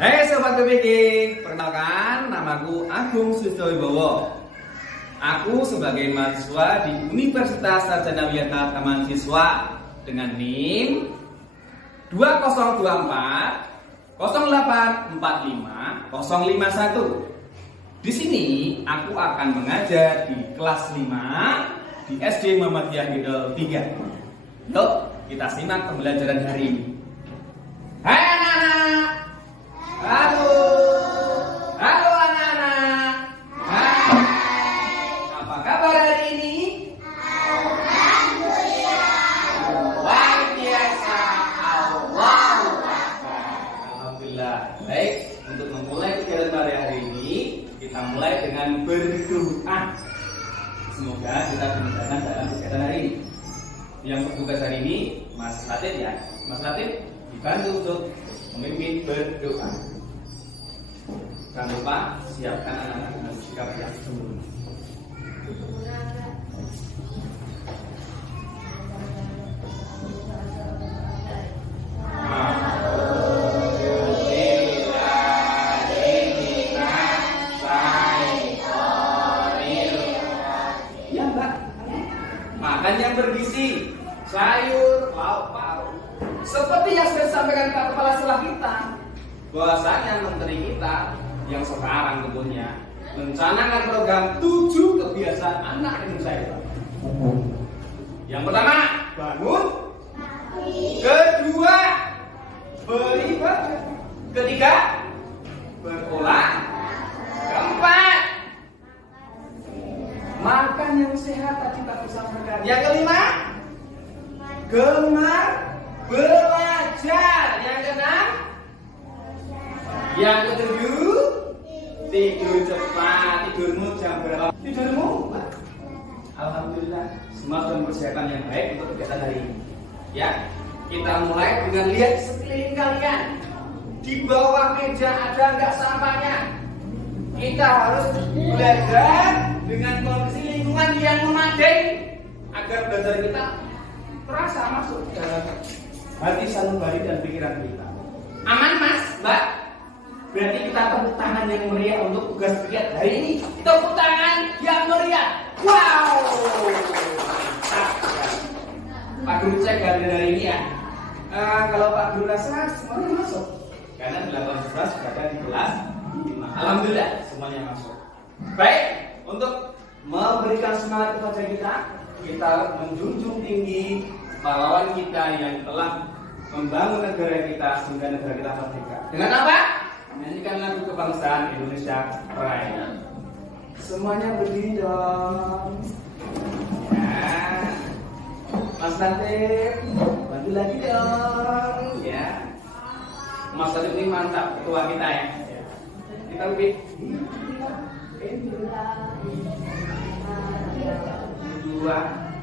Hai Sobat BPK, perkenalkan namaku Agung Susilo. Aku sebagai mahasiswa di Universitas Sarjana Wiyata Taman Siswa dengan NIM 2024 0845 051. Di sini aku akan mengajar di kelas 5 di SD Muhammadiyah Gidol 3. Yuk, kita simak pembelajaran hari ini. Hai anak-anak. Halo. Halo anak-anak. Hai. Apa kabar hari ini? Luar biasa. Allahu Akbar. Alhamdulillah. Baik, untuk memulai kegiatan pada hari ini, kita mulai dengan berdoa. Semoga kita dimudahkan dalam kegiatan hari ini. Yang bertugas hari ini Mas Latif ya. Mas Latif dibantu untuk memimpin berdoa. Jangan lupa siapkan anak-anak dengan sikap yang sempurna. Ya Mbak, makan yang bergizi, sayur, lauk pauk. Seperti yang sudah disampaikan Pak Kepala Sekolah kita, bahwasanya menteri kita yang sekarang tentunya mencanangkan program 7 kebiasaan anak Indonesia. Yang pertama, bangun. Kedua, beribadah. Ketiga, berolahraga. Keempat, makan yang sehat tadi Pak sampaikan. Yang kelima, gemar belajar. Yang keenam, yang ketujuh, tidur cepat. Tidurmu jam berapa? Tidurmu? Alhamdulillah, semua sudah mempersiapkan yang baik untuk kegiatan hari ini. Ya, kita mulai dengan lihat sekeliling kalian. Di bawah meja ada nggak sampahnya? Kita harus belajar dengan kondisi lingkungan yang memadai agar belajar kita terasa masuk dalam hati sanubari dan pikiran kita. Aman Mas, Mbak? Berarti kita tepuk tangan yang meriah untuk tugas kegiatan hari ini. Tepuk tangan yang meriah. Wow. Mantap. Pak Guru cek dari ini ya. Kalau Pak Guru rasa semuanya masuk. Karena 8 siswa sudah ada di kelas 5. Alhamdulillah semuanya masuk. Baik, untuk memberikan semangat kepada kita menjunjung tinggi pahlawan kita yang telah membangun negara kita sehingga negara kita merdeka. Dengan apa? Menyanyikan lagu kebangsaan Indonesia Raya. Semuanya berdiri dong. Ya. Mas Latif, bantu lagi dong. Ya. Mas Latif ini mantap, ketua kita ya. Kita lebih. Dua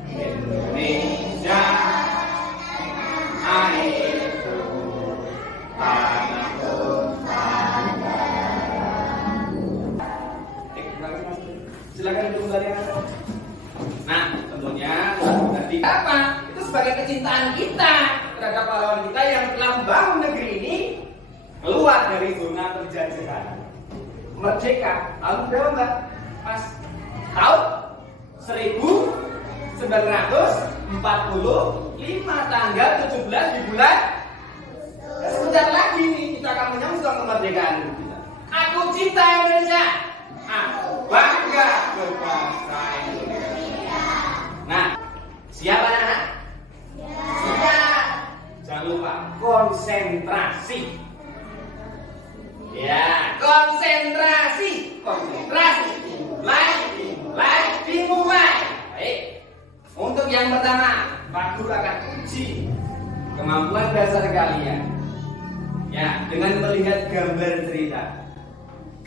Indonesia airku tanahku. Silakan duduk kalian. Nah, tentunya nanti apa? Itu sebagai kecintaan kita terhadap pahlawan kita yang telah membangun negeri ini keluar dari zona penjajahan. Merdeka tahun berapa Mbak? Pas tahun 1945 tanggal 17 di bulan. Sebentar lagi nih kita akan menyongsong kemerdekaan kita. Aku cinta Indonesia. Aku bangga berbangsa Indonesia. Nah, siap anak-anak? Siap. Jangan lupa konsentrasi. Ya, konsentrasi. Dimulai. Baik. Untuk yang pertama, Pak Guru akan uji kemampuan dasar kalian. Ya, dengan melihat gambar cerita.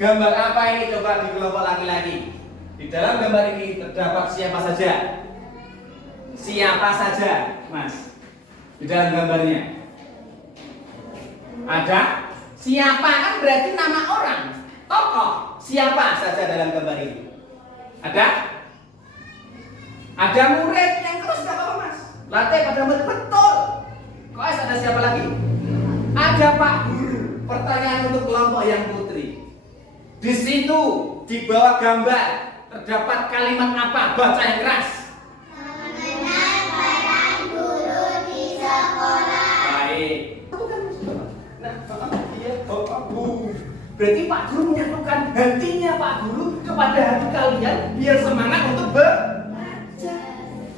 Gambar apa ini coba di kelompok laki-laki? Di dalam gambar ini terdapat siapa saja? Siapa saja, Mas? Di dalam gambarnya ada siapa, kan berarti nama orang, tokoh. Siapa saja dalam gambar ini? Ada murid yang terus gak apa-apa Mas. Latif ada murid betul. Kok ada siapa lagi? Ada Pak Guru. Pertanyaan untuk kelompok yang putri. Di situ di bawah gambar terdapat kalimat apa? Baca yang keras. Mengenal peran guru di sekolah. Baik. Nah, iya, Bapak Bu. Berarti Pak Guru menyatukan hatinya Pak Guru kepada hati kalian biar semangat untuk belajar.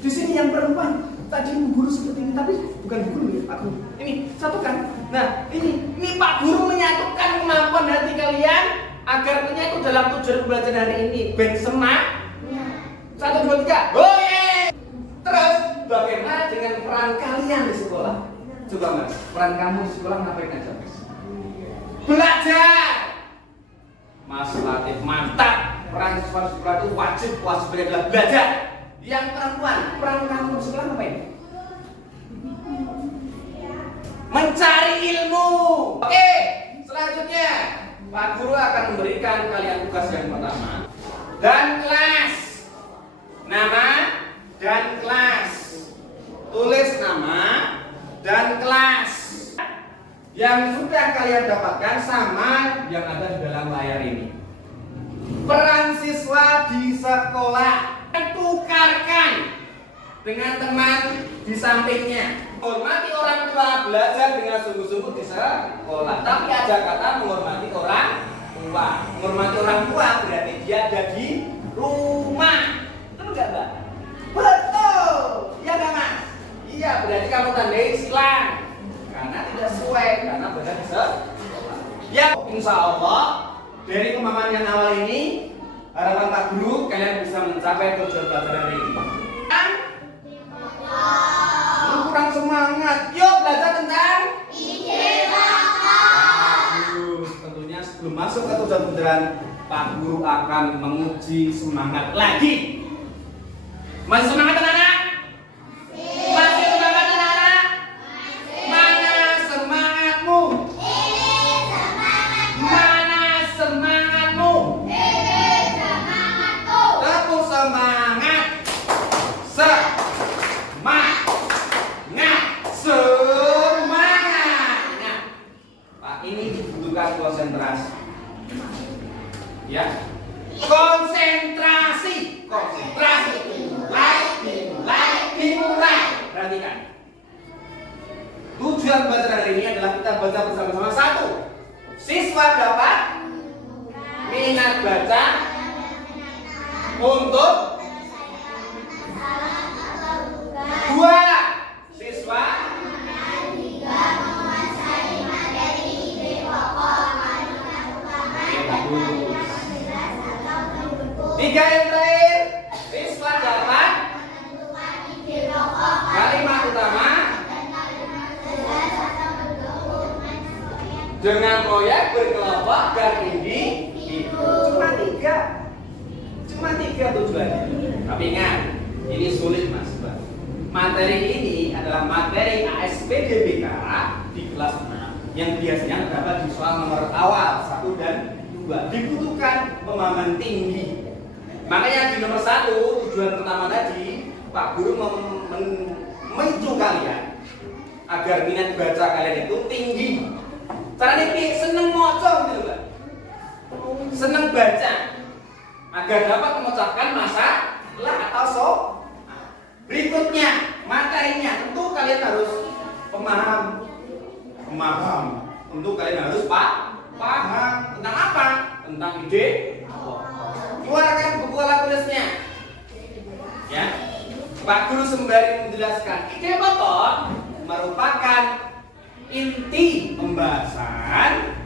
Di sini yang perempuan tadi guru seperti ini, tapi bukan guru ya Pak Guru. Ini satukan. Nah, ini Pak Guru menyatukan kemampuan hati kalian agar menyatu dalam tujuan belajar hari ini. Ben semangat. 1, 2, 3. Goye. Terus bagaimana dengan peran kalian di sekolah? Coba Mas, peran kamu di sekolah ngapain aja Mas? Belajar. Mas Latif mantap. Peran siswa di sekolah itu wajib adalah belajar. Yang perempuan, peran kamu di sekolah ngapain? Mencari ilmu. Oke, selanjutnya Pak Guru akan memberikan kalian tugas yang pertama dan kelas. Nama dan kelas. Tulis nama dan kelas. Yang sudah kalian dapatkan sama yang ada di dalam layar ini. Peran siswa di sekolah. Tukarkan dengan teman di sampingnya. Hormati orang tua, belajar dengan sungguh-sungguh di sekolah. Tapi ada kata menghormati orang tua. Menghormati orang tua berarti dia ada di rumah. Betul nggak Mbak? Betul. Iya nggak Mas? Iya, berarti kamu tandai silang karena tidak sesuai karena berada di sekolah. Ya, insya Allah dari pemahaman yang awal ini harapan Pak Guru kalian bisa mencapai tujuan belajar hari ini. Kurang semangat. Yuk belajar tentang ide bagus. Tentunya sebelum masuk ke tujuan beneran, Pak Guru akan menguji semangat lagi. Masih semangat anak-anak? Masih semangat anak-anak? Mana semangatmu? Ini semangatku. Mana semangatmu? Ini semangatku. Tepuk semangat. Semangat. Nah, Pak, ini dibutuhkan konsentrasi. Ya. Konsentrasi. Konsentrasi. Dimulai. Perhatikan. Tujuan belajar hari ini adalah kita baca bersama-sama. 1. Siswa dapat minat baca untuk 2. Siswa Menguasai materi ide pokok. 3 yang terakhir, siswa dapat Menentukan ide pokok. kalimat utama dengan proyek berkelompok dan individu. Cuma tiga tujuannya. Tapi ingat, ini sulit Mas. Materi ini adalah materi ASPDBK di kelas 6 yang biasanya terdapat di soal nomor awal 1 dan 2. Dibutuhkan pemahaman tinggi. Makanya di nomor 1 tujuan pertama tadi Pak Guru memicu kalian agar minat baca kalian itu tinggi. Caranya seneng moco gitu Mbak. Seneng baca agar dapat memecahkan masalah atau soal. Berikutnya materinya tentu kalian harus paham. Tentu kalian harus paham tentang apa? Tentang ide. Keluarkan buku alat tulisnya. Ya. Pak Guru sembari menjelaskan ide pokok merupakan inti pembahasan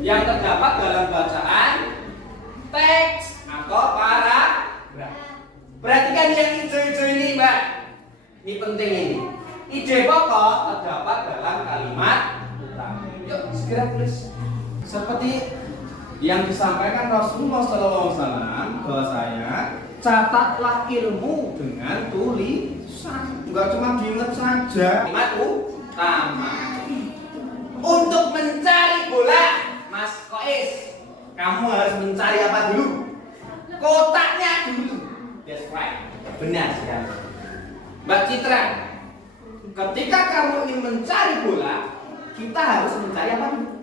yang terdapat dalam bacaan teks atau paragraf. Perhatikan yang hijau-hijau ini Mbak. Ini penting ini. Ide pokok terdapat dalam kalimat utama. Yuk segera tulis. Seperti yang disampaikan Rasulullah SAW bahwasanya catatlah ilmu dengan tulisan. Enggak cuma diingat saja. Kalimat utama. Untuk mencari bola, Mas Kois, kamu harus mencari apa dulu? Kotaknya dulu. That's right. Benar sekali. Mbak Citra, ketika kamu ingin mencari bola, kita harus mencari apa dulu?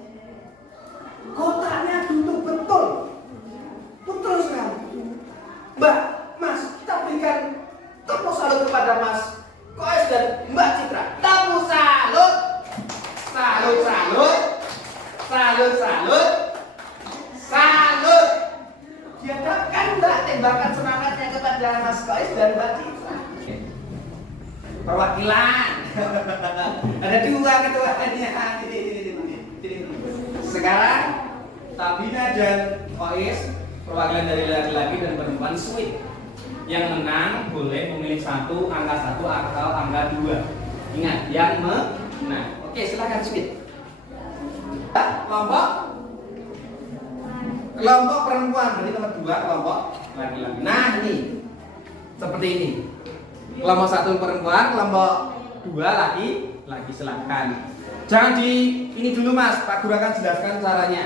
Salut, salut. Salut. Dihadapkan Mbak tembakan semangatnya kepada Mas Kois dan Mbak Citra. Perwakilan. Ada dua ketuanya. Sekarang Tabina dan Kois, perwakilan dari laki-laki dan perempuan sweet. Yang menang boleh memilih angka 1 atau angka 2. Ingat, yang menang. Oke, silakan sweet. Kelompok perempuan, berarti nomor 2 kelompok laki-laki. Nah, ini seperti ini. Kelompok 1 perempuan, kelompok 2 laki-laki, silakan. Jangan ini dulu Mas, Pak Guru akan jelaskan caranya.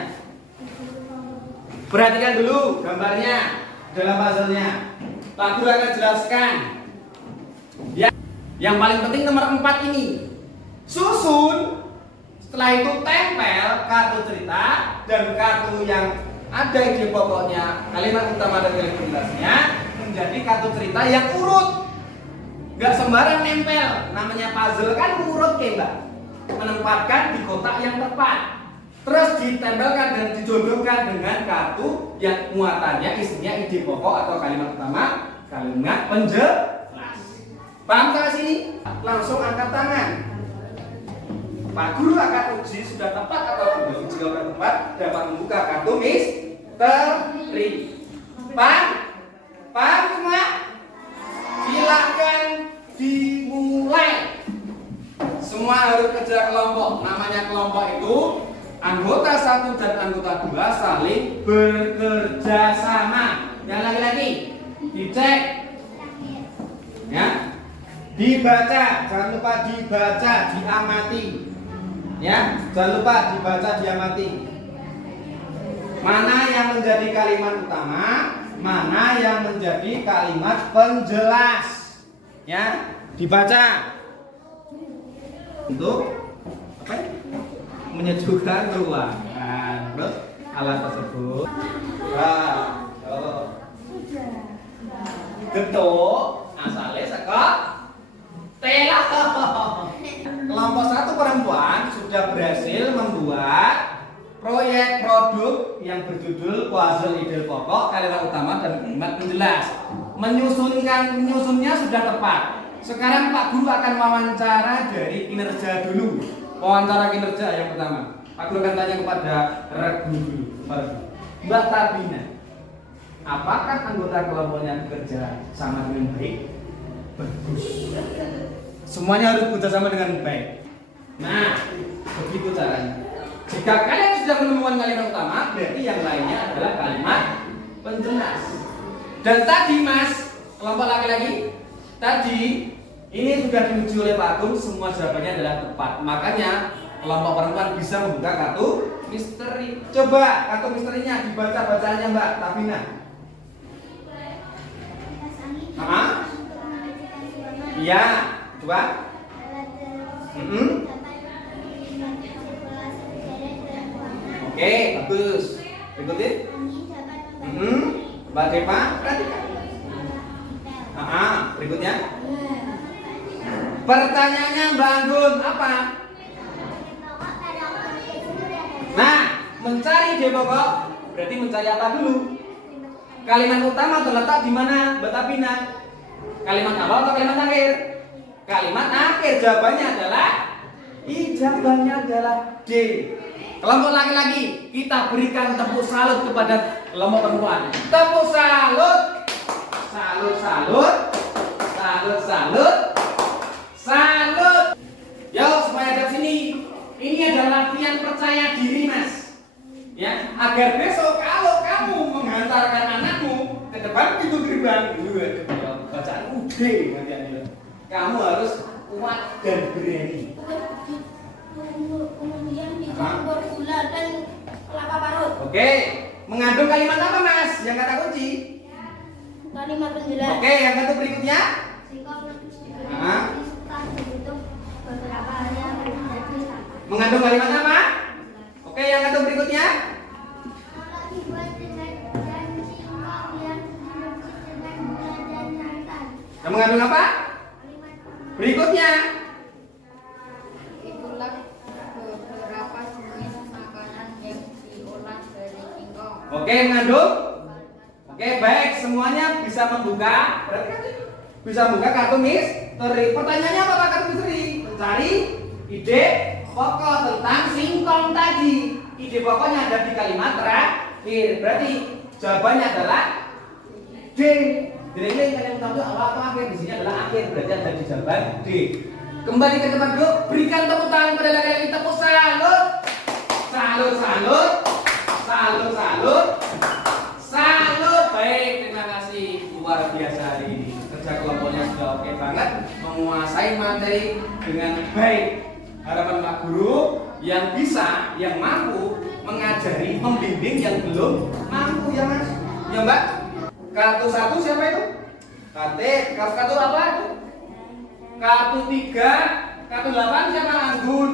Perhatikan dulu gambarnya dalam puzzle-nya. Pak Guru akan jelaskan. Ya, yang paling penting nomor 4 ini. Susun. Setelah itu tempel kartu cerita dan kartu yang ada ide pokoknya, kalimat utama dan kalimat penjelasannya menjadi kartu cerita yang urut. Gak sembarang nempel. Namanya puzzle kan urut kayak Mbak. Menempatkan di kotak yang tepat. Terus ditempelkan dan dijodohkan dengan kartu yang muatannya isinya ide pokok atau kalimat utama, kalimat penjelas. Paham sampai sini? Langsung angkat tangan. Pak Guru akan uji sudah tepat atau belum. Jika sudah tepat, dapat membuka kartu misteri. Paham? Paham semua? Silakan dimulai. Semua harus kerja kelompok. Namanya kelompok itu anggota 1 dan anggota 2 saling bekerja sama. Yang laki-laki dicek, ya, dibaca. Jangan lupa dibaca, diamati. Ya, jangan lupa dibaca, diamati. Mana yang menjadi kalimat utama, mana yang menjadi kalimat penjelas. Ya, dibaca. Untuk apa? Menyejukkan ruangan. Terus alat tersebut. Getuk asalnya saka tela. Kelompok 1 perempuan sudah berhasil membuat proyek produk yang berjudul puzzle ide pokok, kalimat utama dan kalimat penjelas. Menyusunnya sudah tepat. Sekarang Pak Guru akan wawancara dari kinerja dulu. Wawancara kinerja yang pertama. Pak Guru akan tanya kepada Regu dulu. Mbak Tabina, apakah anggota kelompoknya bekerja sama dengan baik? Bagus. Semuanya harus bekerja sama dengan baik. Nah, begitu caranya. Jika kalian sudah menemukan kalimat utama, berarti yang lainnya adalah kalimat penjelas. Dan tadi Mas, kelompok laki-laki, tadi ini sudah diuji oleh Pak Agung, semua jawabannya adalah tepat. Makanya kelompok perempuan bisa membuka kartu misteri. Coba kartu misterinya dibaca bacaannya Mbak Tabina. Iya, coba. Oke, bagus. Berikutin. Mbak Depa, perhatikan. Berikutnya. Pertanyaannya Mbak Anggun apa? Nah, mencari ide pokok berarti mencari apa dulu? Kalimat utama terletak di mana, Mbak Tabina? Kalimat awal atau kalimat akhir? Kalimat akhir. Jawabannya adalah D. Kelompok laki-laki, kita berikan tepuk salut kepada kelompok perempuan. Tepuk salut. Salut, salut. Salut, salut. Salut. Yo, semuanya ada sini. Ini adalah latihan percaya diri, Mas. Ya, agar besok kalau kamu menghantarkan anakmu ke depan pintu gerbang, bacaan ude, kamu harus kuat dan berani. Kemudian dicampur gula dan kelapa parut. Oke, mengandung kalimat apa Mas? Yang kata kunci? Kalimat penjelas. Oke, yang kata berikutnya? Beberapa hari yang menjadi Mengandung kalimat apa? Oke, yang kata berikutnya? kalau dibuat dengan dan singkong yang direbus dengan gula dan santan. Yang mengandung apa? Berikutnya? Itulah beberapa jenis makanan Oke, mengandung? Oke, baik. Semuanya bisa membuka. Berarti kan bisa membuka kartu misteri. Pertanyaannya apa Pak kartu misteri? Mencari ide pokok tentang singkong tadi. Ide pokoknya ada di kalimat terakhir. Berarti jawabannya adalah D. Jadi kalian tahu awal atau akhir? Di sini adalah akhir. Berarti ada di jawaban D. Kembali ke tempat duduk. Berikan tepuk tangan pada laki-laki yang tepuk salut. Salut, salut. Salut, salut. Salut. Baik, terima kasih. Luar biasa hari ini. Kerja kelompoknya sudah oke banget. Menguasai materi dengan baik. Harapan Pak Guru yang bisa, yang mampu mengajari, membimbing yang belum mampu ya Mas. Ya Mbak. Kartu 1 siapa itu? Katik. Kartu apa itu? Kartu 3. Kartu 8 siapa? Anggun.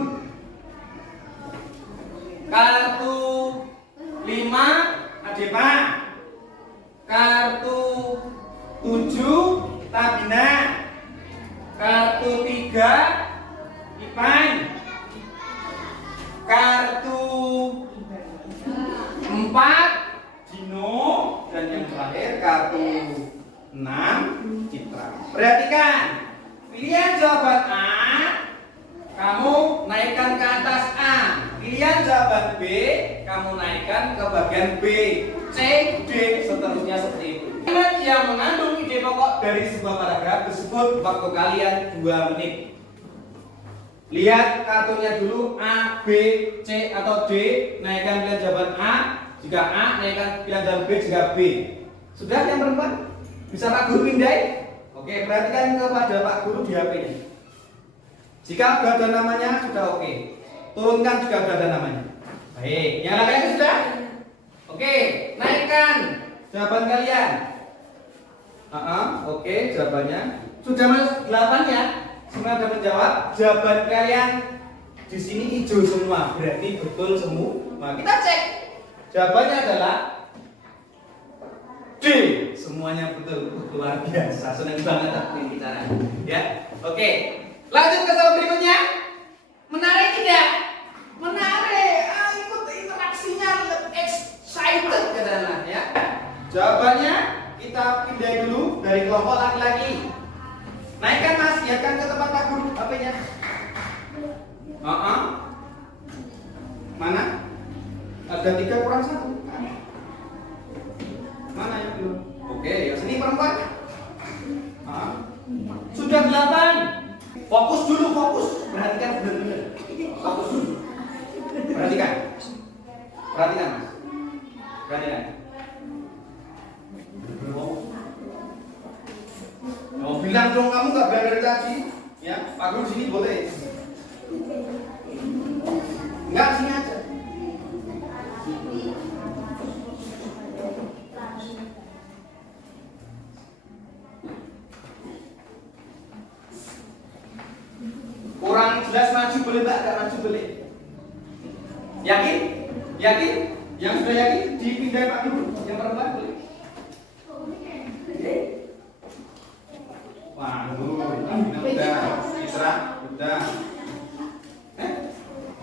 Kartu 5 Adepa. Kartu 7 Tabina. Kartu 3 Ipan. Kartu 4 Dino. Dan yang terakhir kartu 6 Citra. Perhatikan. Pilihan jawaban A, kamu naikkan ke atas A. Pilihan jawaban B, kamu naikkan ke bagian B, C, D, seterusnya seperti itu. Kalimat yang mengandung ide pokok dari sebuah paragraf tersebut waktu kalian 2 menit. Lihat kartunya dulu A, B, C atau D. Naikkan pilihan jawaban A. Jika A, naikkan pilihan jawaban B jika B. Sudah yang perempuan? Bisa Pak Guru pindai? Oke, perhatikan kepada Pak Guru di HP-nya. Jika sudah ada namanya, sudah oke. Turunkan juga sudah ada namanya. Baik, yang lainnya sudah? Oke, naikkan jawaban kalian. Oke, jawabannya. Sudah masuk 8 ya? Semua sudah menjawab. Jawaban kalian di sini hijau semua, berarti betul semua. Kita cek. Jawabannya adalah D. Semuanya betul. Luar biasa. Senang banget aku bicara. Ya. Oke. Lanjut ke soal berikutnya. Menarik tidak? Menarik. Ikut interaksinya excited katanya ya. Jawabannya kita pindah dulu dari kelompok laki-laki. Naikkan Mas, lihatkan ke tempat Pak Guru HP-nya. Mana? Ada 3 kurang 1. Mana yang belum? Oke, yang sini perempuan. Sudah 8. Fokus dulu, fokus. Perhatikan benar-benar. Fokus dulu. Perhatikan. Perhatikan, Mas. Perhatikan. Oh, bilang dong kamu nggak bilang dari tadi. Ya, Pak Guru sini boleh. Enggak, sini aja. Kurang jelas maju boleh Mbak, enggak maju boleh. Yakin? Yakin? Yang sudah yakin dipindah Pak Guru. Yang perempuan boleh. Wah, udah, Isra, udah.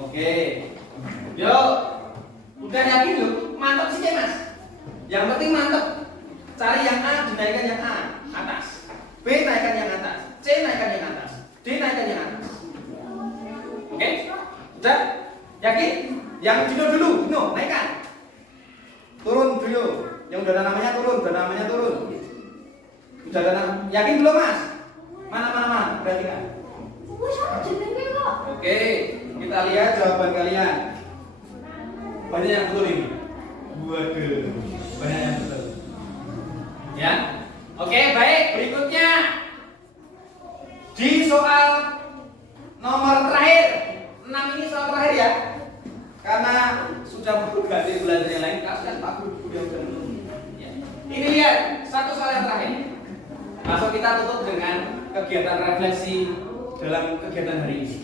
Oke. Yuk. Udah yakin loh? Mantap sih Mas. Yang penting mantap. Cari yang A, dinaikkan yang A atas. B naikkan yang atas. C naikkan yang atas. D naikkan yang atas. Oke? Udah? Yakin? Yang Dino dulu, Dino, naikkan. Turun dulu. Yang udah ada namanya turun, udah namanya turun. Udah ada nama. Yakin belum Mas? Mana? Perhatikan. Oke, kita lihat jawaban kalian. Banyak yang betul ini. Waduh, banyak yang betul. Ya, oke, baik. Berikutnya di soal nomor terakhir 6 ini soal terakhir ya. Karena sudah berganti belajar yang lain, kasihan Pak Guru yang sudah menunggu. Ya. Ini lihat satu soal yang terakhir. Masuk kita tutup dengan kegiatan refleksi dalam kegiatan hari ini.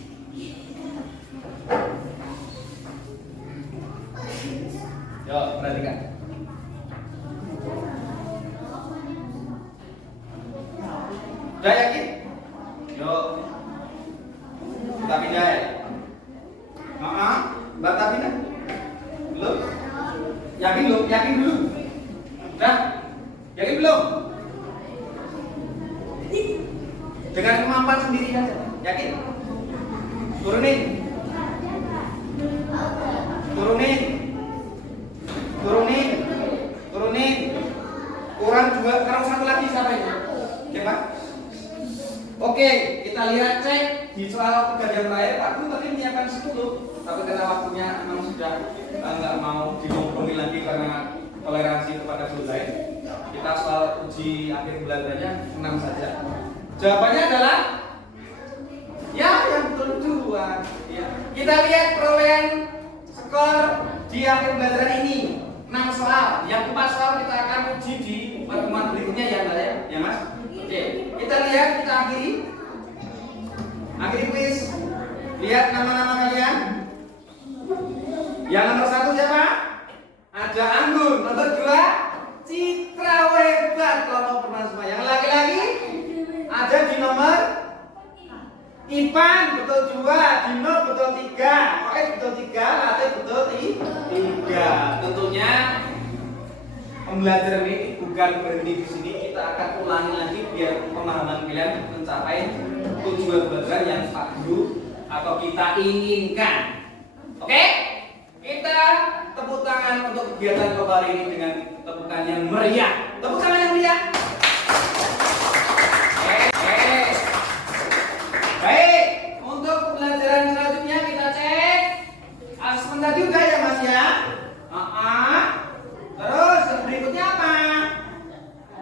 Yuk, perhatikan. Udah yakin? Yuk. Kita pindah ya. Mbak Tabina? Belum? Yakin belum? Yakin dulu. Udah? Yakin belum? Dengan kemampuan sendiri aja. Yakin? Turunin. Turunin. Turunin. Turunin. Kurang 2, kurang 1 lagi siapa ini? Oke, Pak? Oke, kita lihat cek di soal kejadian terakhir. Pak Guru tadi menyiapkan 10, tapi karena waktunya memang sudah nggak mau dikomplomi lagi karena toleransi kepada guru lain. Kita soal uji akhir belajarnya 6 saja. Jawabannya adalah ya yang betul 2. Ya. Kita lihat perolehan skor di akhir belajar ini 6 soal. Yang 4 soal kita akan uji di pertemuan berikutnya ya, Mbak ya? Ya, Mas? Oke, kita lihat, kita akhiri kuis. Lihat nama-nama kalian. Yang nomor 1 siapa? Ada Anggun. Nomor 2 Citra Webat, kelompok perempuan semua. Yang laki-laki ada di nomor Ipan, betul 2. Dino betul 3. Oke, betul 3. Latif betul 3. Tentunya pembelajaran ini bukan berhenti di sini. Kita akan ulangi lagi biar pemahaman kalian mencapai tujuan belajar yang Pak Guru atau kita inginkan. Oke? Kita tepuk tangan untuk kegiatan kembali ini dengan tepukan yang meriah. Tepuk tangan yang meriah. Baik, untuk pembelajaran selanjutnya kita cek asesmen tadi udah ya Mas ya? Terus yang berikutnya apa?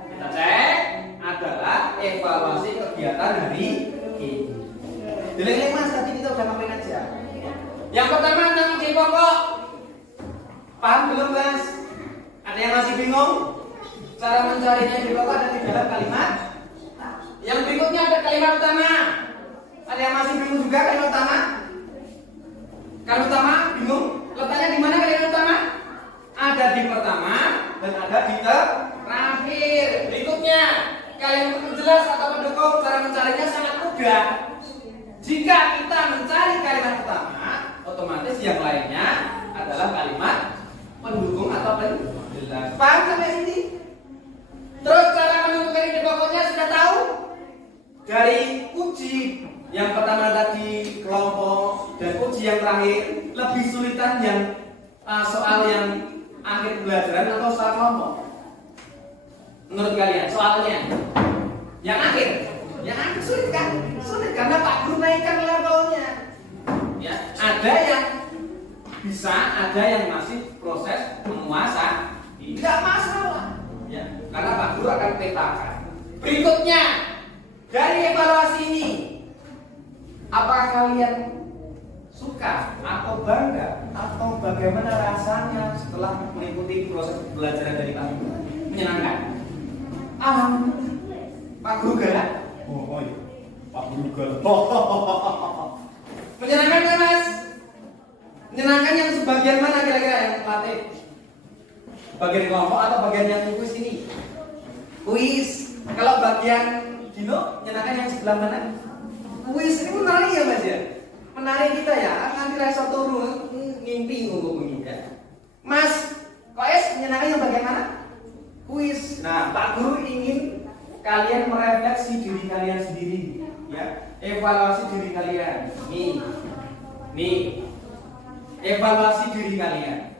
Kita cek adalah evaluasi kegiatan hari ini. Dilihat Mas, tadi kita udah ngapain aja. Yang pertama tentang ide pokok. Paham belum Mas? Ada yang masih bingung? Cara mencarinya ide pokok ada di dalam kalimat. Yang berikutnya ada kalimat utama. Ada yang masih bingung juga kalimat utama? Kalimat utama bingung? Letaknya di mana kalimat utama? Ada di pertama dan ada di terakhir. Berikutnya, kalimat penjelas atau pendukung, cara mencarinya sangat mudah. Jika kita mencari kalimat utama, otomatis yang lainnya adalah kalimat pendukung atau penjelas. Paham sampai sini? Terus cara menentukan ide pokoknya sudah tahu? Dari uji yang pertama tadi kelompok dan uji yang terakhir, lebih sulitan yang soal yang akhir pembelajaran atau soal kelompok? Menurut kalian soalnya yang akhir sulit kan? Sulit karena Pak Guru naikkan levelnya. Ya, ada yang bisa, ada yang masih proses menguasai. Tidak masalah. Ya, karena Pak Guru akan petakan. Berikutnya, dari evaluasi ini, apakah kalian suka atau bangga atau bagaimana rasanya setelah mengikuti proses pembelajaran dari Pak Guru? Menyenangkan? Pak Guru galak? Oh iya, Pak Guru galak. Menyenangkan kan Mas? Menyenangkan yang sebagian mana kira-kira yang latih? Bagian kelompok atau bagian yang kuis ini? Kuis. Kalau bagian Dino, menyenangkan yang sebelah mana? Kuis ini menarik ya Mas ya? Menarik kita ya, nanti rasa turun ngimpi ngomong ya. Mas, Koes menyenangkan yang bagian mana? Kuis. Nah, Pak Guru ingin kalian merefleksi diri kalian sendiri, ya. Evaluasi diri kalian. Nih. Evaluasi diri kalian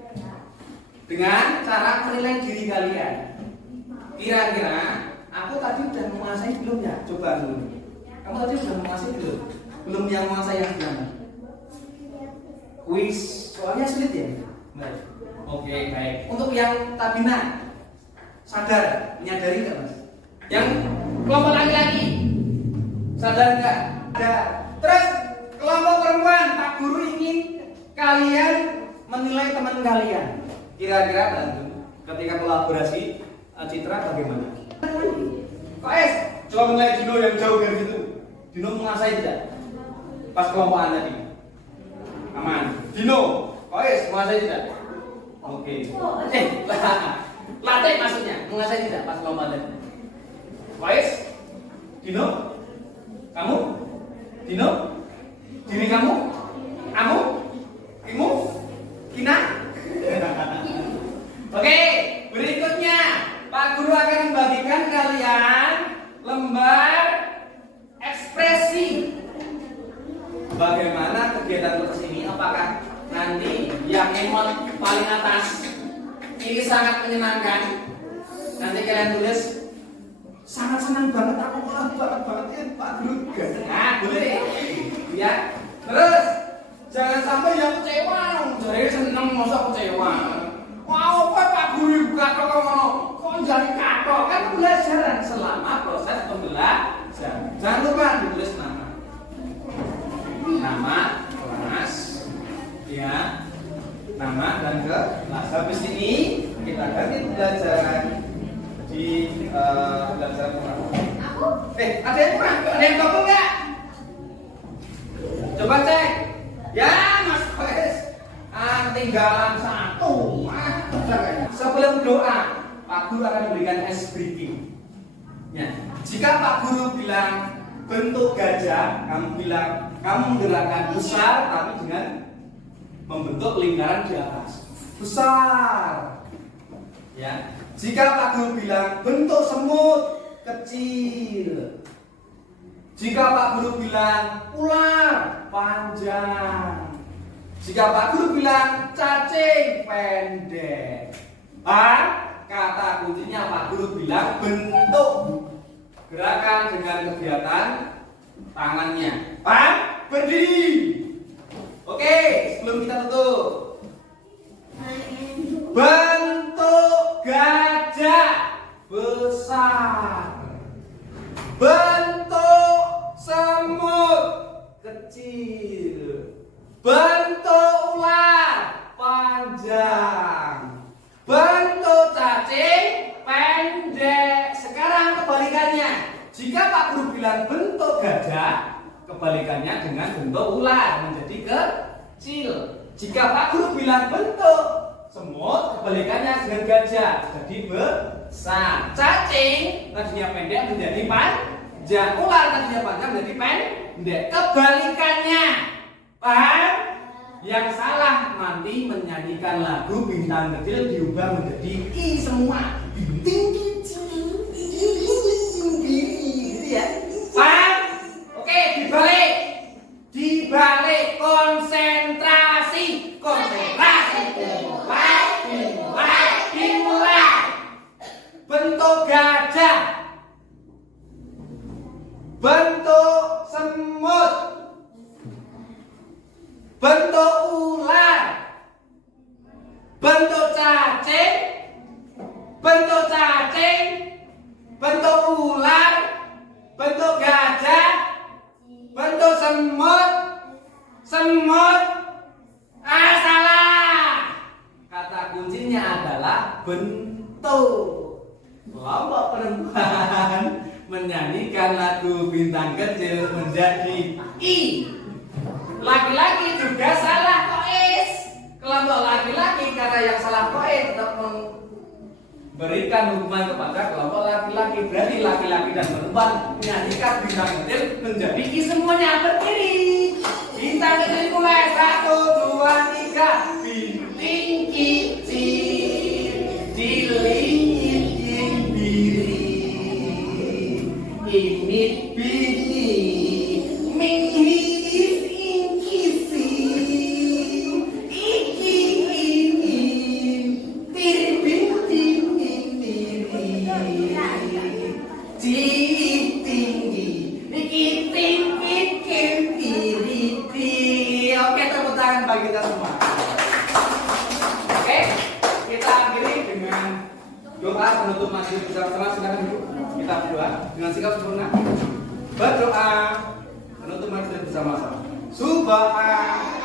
dengan cara menilai diri kalian. Kira-kira aku tadi udah menguasai belum ya? Coba dulu. Kamu tadi udah menguasai belum? Belum yang menguasai yang mana? Kuis, soalnya sulit ya? Baik. Oke, baik. Untuk yang Tabina, sadar, menyadari nggak Mas? Yang kelompok laki-laki, sadar nggak? Ada. Terus kelompok perempuan, Pak Guru ingin kalian menilai teman kalian. Kira-kira ketika kolaborasi Citra bagaimana? Koes, coba menilai Dino yang jauh dari situ. Dino menguasai tidak? Pas kelompokan tadi. Aman. Dino, Koes menguasai tidak? Oke. Latih maksudnya, menguasai tidak pas kelompokan tadi? Koes, Dino, kamu, Dino, diri kamu, Kimu, Kina. Ini sangat menyenangkan. Nanti kalian tulis sangat senang banget aku banget ya Pak Guru. Nah, boleh. Ya. Terus jangan sampai yang kecewa. Jadi seneng masa kecewa. Wow, Pak Guru katok ngono. Kok jadi katok? Kan pembelajaran selama proses pembelajaran. Jangan lupa ditulis nama. Nama kelas, ya, nama dan kelas. Habis ini kita ganti pelajaran di pelajaran kurang. Ada yang kurang? Ada yang double nggak? Coba cek. Ya, Mas Wes. Tinggalan satu. Sebelum doa, Pak Guru akan memberikan ice breaking. Ya, jika Pak Guru bilang bentuk gajah, kamu bilang kamu menggerakkan besar tapi dengan membentuk lingkaran di atas. Besar. Ya. Jika Pak Guru bilang bentuk semut, kecil. Jika Pak Guru bilang ular, panjang. Jika Pak Guru bilang cacing, pendek. Kata kuncinya Pak Guru bilang bentuk gerakan dengan kegiatan tangannya. Paham? Berdiri. Oke, sebelum kita tutup. Bentuk gajah besar. Bentuk semut kecil. Bentuk ular panjang. Bentuk cacing pendek. Sekarang kebalikannya. Jika Pak Guru bilang bentuk gajah, kebalikannya dengan bentuk ular menjadi kecil. Jika Pak Guru bilang bentuk semut, kebalikannya dengan gajah jadi besar. Cacing tadinya pendek menjadi panjang. Ular tadinya panjang menjadi pendek. Kebalikannya. Paham? Yang salah nanti menyanyikan lagu bintang kecil diubah menjadi I semua. Bintang kecil, gitu ya. Paham? Oke, dibalik konsentrasi, dimulai. Bentuk gajah, bentuk semut, bentuk ular, bentuk cacing, bentuk ular, bentuk gajah, bentuk semut. Salah. Kata kuncinya adalah bentuk. Kelompok perempuan menyanyikan lagu bintang kecil menjadi I. Laki-laki juga salah kois. Kelompok laki-laki karena yang salah kois tetap memberikan hukuman kepada kelompok laki-laki. Berarti laki-laki dan perempuan menyanyikan bintang kecil menjadi I semuanya. Berdiri. Bintang kecil mulai 1, 2, 3. Bintang kecil dilingin diri. Imit bini mingis ingkisi ikin tirbinting diri tinggi ikin diri. Oke, tepuk tangan bagi kita semua. Oke, kita akhiri dengan doa penutup majelis bersama-sama. Silakan dulu kita berdoa dengan sikap sempurna. Berdoa penutup majelis bersama-sama. Subhan